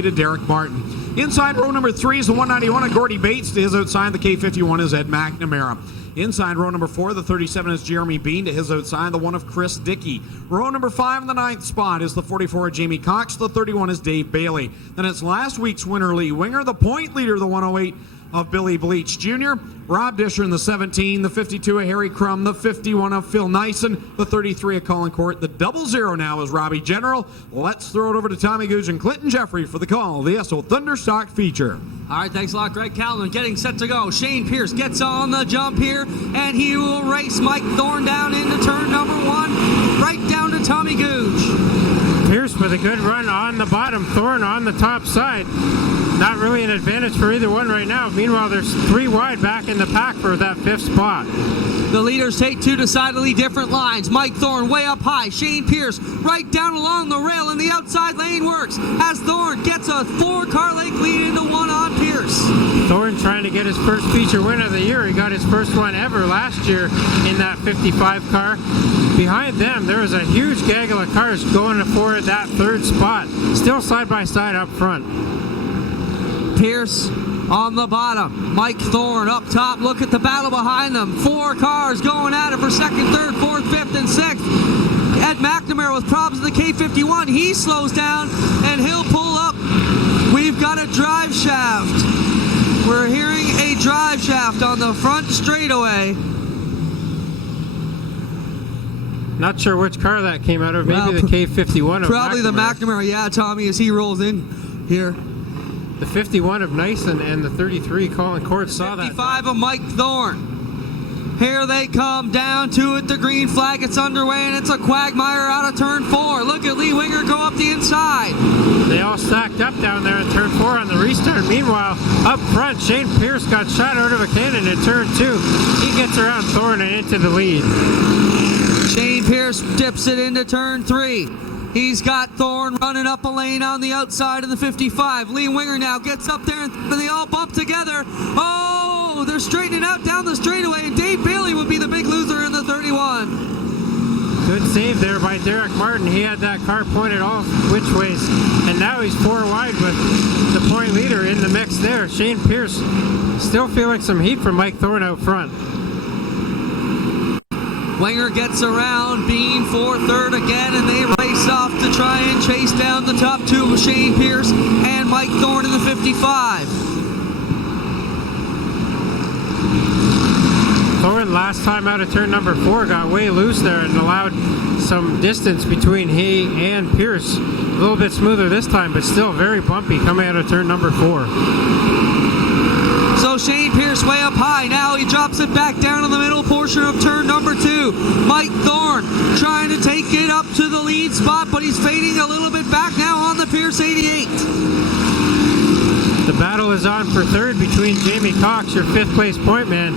away to Derek Martin. Inside row number 3 is the 191 of Gordy Bates. To his outside, the K51 is Ed McNamara. Inside row number 4, the 37 is Jeremy Bean. To his outside, the 1 of Chris Dickey. Row number 5 in the 9th spot is the 44 of Jamie Cox. The 31 is Dave Bailey. Then it's last week's winner, Lee Winger. The point leader, the 108 of Billy Bleach Jr. Rob Disher in the 17, the 52 of Harry Crum, the 51 of Phil Nyson, the 33 of Colin Court. The 00 now is Robbie General. Let's throw it over to Tommy Googe and Clinton Jeffrey for the call, the Esso Thunderstock feature. All right, thanks a lot, Greg Callan. Getting set to go. Shayne Pierce gets on the jump here, and he will race Mike Thorne down into turn number 1, right down to Tommy Googe. Pierce with a good run on the bottom, Thorne on the top side. Not really an advantage for either one right now. Meanwhile, there's 3 wide back in the pack for that 5th spot. The leaders take 2 decidedly different lines. Mike Thorne way up high. Shayne Pierce right down along the rail, and the outside lane works as Thorne gets a 4-car length lead into 1 on Pierce. Thorne trying to get his first feature win of the year. He got his first one ever last year in that 55 car. Behind them, there was a huge gaggle of cars going for that 3rd spot. Still side by side up front. Pierce on the bottom. Mike Thorne up top. Look at the battle behind them. 4 cars going at it for 2nd, 3rd, 4th, 5th, and 6th. Ed McNamara with problems in the K51. He slows down and he'll pull up. We've got a drive shaft. We're hearing a drive shaft on the front straightaway. Not sure which car that came out of. Maybe the K51 of probably McNamara. The McNamara, yeah, Tommy, as he rolls in here. The 51 of Nyson and the 33 Colin Court saw that. 55 of Mike Thorne. Here they come down to it. The green flag, it's underway, and it's a quagmire out of turn 4. Look at Lee Winger go up the inside. They all stacked up down there in turn 4 on the restart. Meanwhile, up front, Shayne Pierce got shot out of a cannon in turn 2. He gets around Thorne and into the lead. Shayne Pierce dips it into turn 3. He's got Thorne running up a lane on the outside of the 55. Lee Winger now gets up there and they all bump together. Oh, they're straightening out down the straightaway, and Dave Bailey would be the big loser in the 31. Good save there by Derek Martin. He had that car pointed all which ways, and now he's 4 wide with the point leader in the mix there. Shayne Pierce still feeling some heat from Mike Thorne out front. Winger gets around Bean for 3rd again, and they race off to try and chase down the top 2 of Shayne Pierce and Mike Thorne in the 55. Thorne last time out of turn number 4 got way loose there and allowed some distance between he and Pierce. A little bit smoother this time, but still very bumpy coming out of turn number 4. So Shayne Pierce way up high. Now he drops it back down in the middle portion of turn number 2. Mike Thorne trying to take it up to the lead spot, but he's fading a little bit back now on the Pierce 88. The battle is on for 3rd between Jamie Cox, your 5th place point man,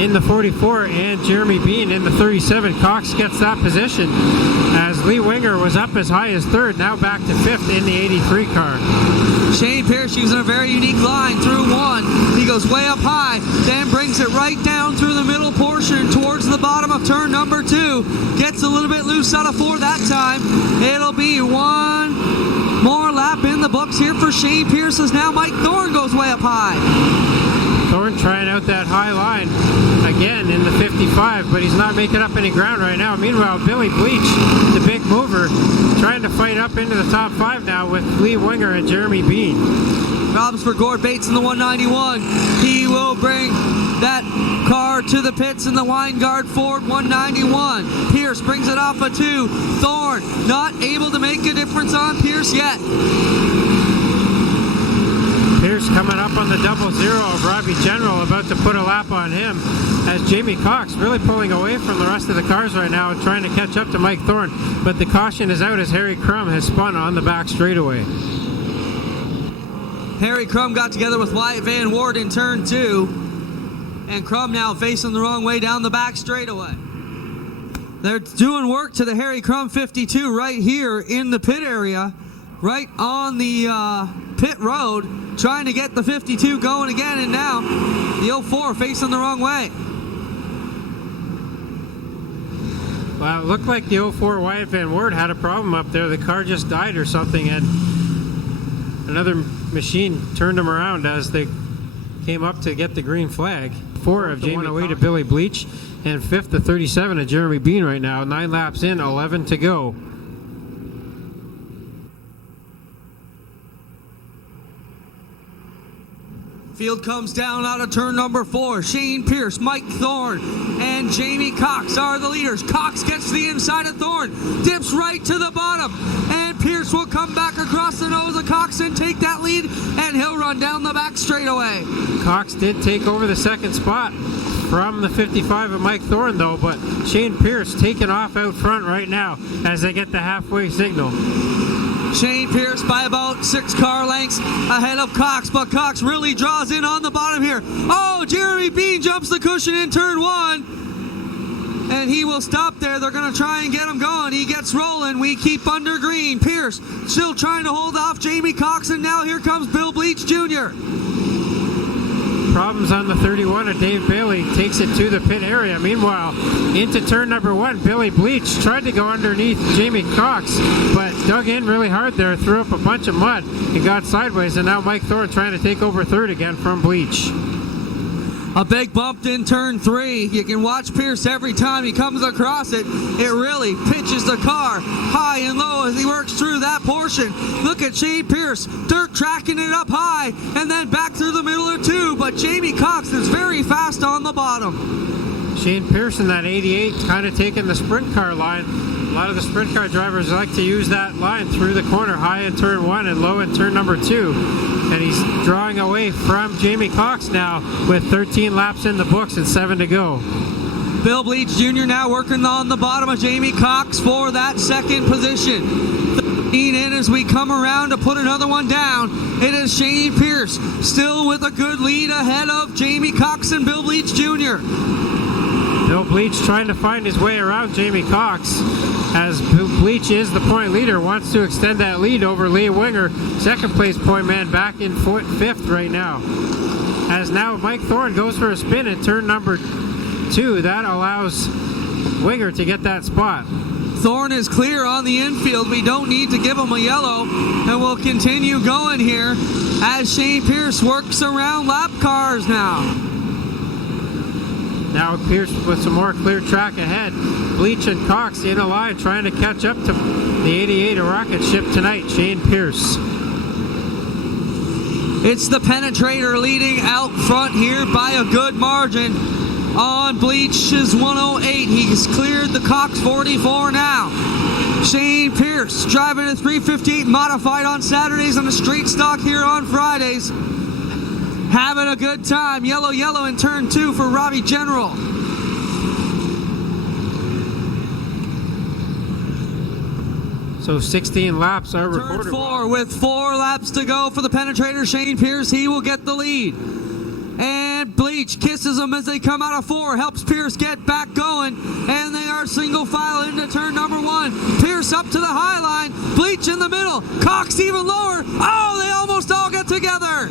in the 44, and Jeremy Bean in the 37. Cox gets that position as Lee Winger was up as high as 3rd, now back to 5th in the 83 car. Shayne Pierce using a very unique line through 1. He goes way up high, then brings it right down through the middle portion towards the bottom of turn number 2. Gets a little bit loose out of 4 that time. It'll be 1 more lap in the books here for Shayne Pierce as now Mike Thorne goes way up high. Thorne trying out that high line again in the 55, but he's not making up any ground right now. Meanwhile, Billy Bleach, the big mover, trying to fight up into the top 5 now with Lee Winger and Jeremy Bean. Problems for Gord Bates in the 191. He will bring that car to the pits in the Weingard Ford 191. Pierce brings it off a 2. Thorne not able to make a difference on Pierce yet. Pierce coming up on the 00 of Robbie General, about to put a lap on him, as Jamie Cox really pulling away from the rest of the cars right now and trying to catch up to Mike Thorne, but the caution is out as Harry Crum has spun on the back straightaway. Harry Crum got together with Wyatt Van Ward in turn 2, and Crum now facing the wrong way down the back straightaway. They're doing work to the Harry Crum 52 right here in the pit area, right on the pit road, trying to get the 52 going again, and now the 04 facing the wrong way. Well, it looked like the 04 Wyatt Van Ward had a problem up there. The car just died or something, and another machine turned them around as they came up to get the green flag. 4 of Jamie away to Billy Bleach, and 5th to 37 of Jeremy Bean right now. 9 laps in, 11 to go. Field comes down out of turn number 4. Shayne Pierce, Mike Thorne, and Jamie Cox are the leaders. Cox gets to the inside of Thorne, dips right to the bottom, and Pierce will come back across the nose of Cox and take that lead, and he'll run down the back straightaway. Cox did take over the second spot from the 55 of Mike Thorne, though, but Shayne Pierce taking off out front right now as they get the halfway signal. Shayne Pierce by about 6 car lengths ahead of Cox, but Cox really draws in on the bottom here. Oh, Jeremy Bean jumps the cushion in turn 1, and he will stop there. They're going to try and get him going. He gets rolling. We keep under green. Pierce still trying to hold off Jamie Cox, and now here comes Bill Bleach Jr. Problems on the 31 of Dave Bailey, takes it to the pit area. Meanwhile, into turn number 1, Billy Bleach tried to go underneath Jamie Cox, but dug in really hard there, threw up a bunch of mud and got sideways, and now Mike Thorne trying to take over third again from Bleach. A big bump in turn 3. You can watch Pierce every time he comes across it. It really pitches the car high and low as he works through that portion. Look at Shayne Pierce, dirt tracking it up high and then back through the middle of 2, but Jamie Cox is very fast on the bottom. Shayne Pierce in that 88 kind of taking the sprint car line. A lot of the sprint car drivers like to use that line through the corner, high in turn 1 and low in turn number 2. And he's drawing away from Jamie Cox now with 13 laps in the books and 7 to go. Bill Bleach Jr. now working on the bottom of Jamie Cox for that second position. 13 in as we come around to put another one down. It is Shayne Pierce still with a good lead ahead of Jamie Cox and Bill Bleach Jr. Bill Bleach trying to find his way around Jamie Cox as Bleach is the point leader, wants to extend that lead over Lee Winger, second place point man, back in 5th right now. As now Mike Thorne goes for a spin in turn number 2, that allows Winger to get that spot. Thorne is clear on the infield. We don't need to give him a yellow, and we'll continue going here as Shayne Pierce works around lap cars now. Now Pierce with some more clear track ahead. Bleach and Cox in a line trying to catch up to the 88 rocket ship tonight, Shayne Pierce. It's the Penetrator leading out front here by a good margin on Bleach's 108. He's cleared the Cox 44 now. Shayne Pierce driving a 358 modified on Saturdays and a straight stock here on Fridays. Having a good time. Yellow, yellow in turn 2 for Robbie General. So 16 laps are Turn recorded. 4 with 4 laps to go for the Penetrator. Shayne Pierce, he will get the lead. And Bleach kisses him as they come out of 4, helps Pierce get back going, and they are single file into turn number 1. Pierce up to the high line, Bleach in the middle, Cox even lower. Oh, they almost all get together.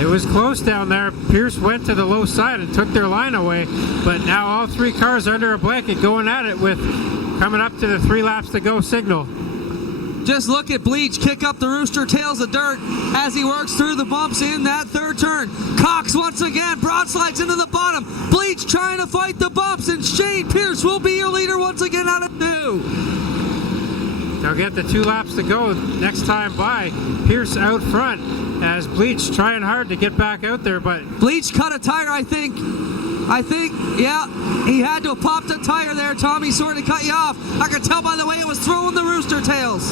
It was close down there. Pierce went to the low side and took their line away, but now all 3 cars under a blanket going at it with coming up to the 3 laps to go signal. Just look at Bleach kick up the rooster tails of dirt as he works through the bumps in that 3rd turn. Cox once again broadslides into the bottom. Bleach trying to fight the bumps, and Shayne Pierce will be your leader once again out of 2. They'll get the 2 laps to go next time by. Pierce out front as Bleach trying hard to get back out there, but Bleach cut a tire, I think, yeah, he had to have popped a tire there, Tommy. Sorry to cut you off. I could tell by the way it was throwing the rooster tails.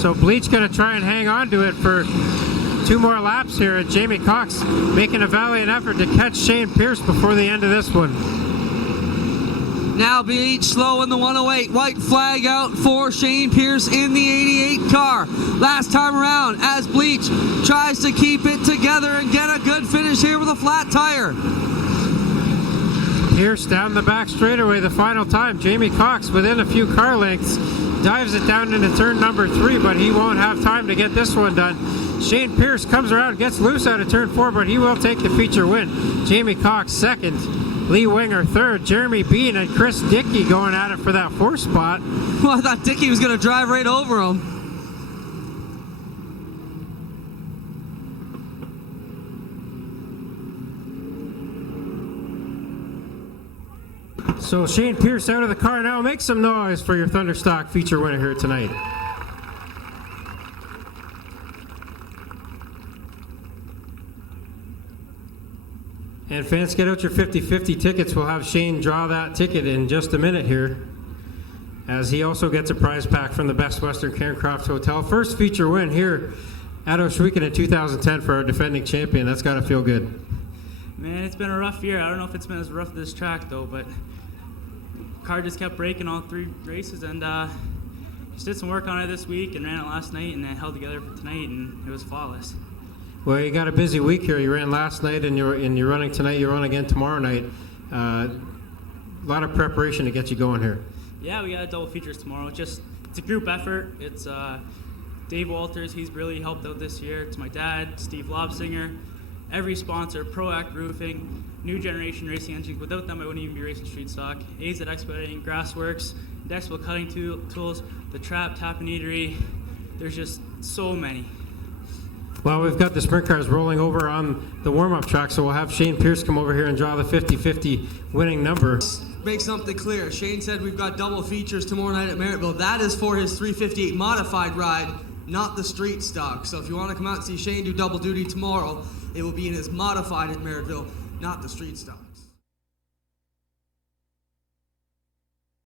so Bleach going to try and hang on to it for 2 more laps here, and Jamie Cox making a valiant effort to catch Shayne Pierce before the end of this one. Now Bleach slow in the 108. White flag out for Shayne Pierce in the 88 car. Last time around as Bleach tries to keep it together and get a good finish here with a flat tire. Pierce down the back straightaway the final time. Jamie Cox within a few car lengths dives it down into turn number 3, but he won't have time to get this one done. Shayne Pierce comes around, gets loose out of turn 4, but he will take the feature win. Jamie Cox second, Lee Winger third, Jeremy Bean and Chris Dickey going at it for that 4th spot. Well, I thought Dickey was going to drive right over him. So Shayne Pierce out of the car now. Make some noise for your Thunderstock feature winner here tonight. And fans, get out your 50-50 tickets. We'll have Shayne draw that ticket in just a minute here, as he also gets a prize pack from the Best Western Cairncroft Hotel. First feature win here at Ohsweken in 2010 for our defending champion. That's got to feel good. Man, it's been a rough year. I don't know if it's been as rough this track though, but car just kept breaking all 3 races, and just did some work on it this week and ran it last night, and then held together for tonight, and it was flawless. Well, you got a busy week here. You ran last night, and you're running tonight. You run again tomorrow night. A lot of preparation to get you going here. Yeah, we got double features tomorrow. It's a group effort. It's Dave Walters. He's really helped out this year. It's my dad, Steve Lobsinger, every sponsor, ProAct Roofing, New Generation Racing Engines. Without them, I wouldn't even be racing street stock. AZ Expediting, Grassworks, Dexville Cutting Tools, The Trap, Tap and Eatery. There's just so many. Well, we've got the sprint cars rolling over on the warm-up track, so we'll have Shayne Pierce come over here and draw the 50-50 winning number. Make something clear. Shayne said we've got double features tomorrow night at Merrittville. That is for his 358 modified ride, not the street stock. So if you want to come out and see Shayne do double duty tomorrow, it will be in his modified at Merrittville, not the street stock.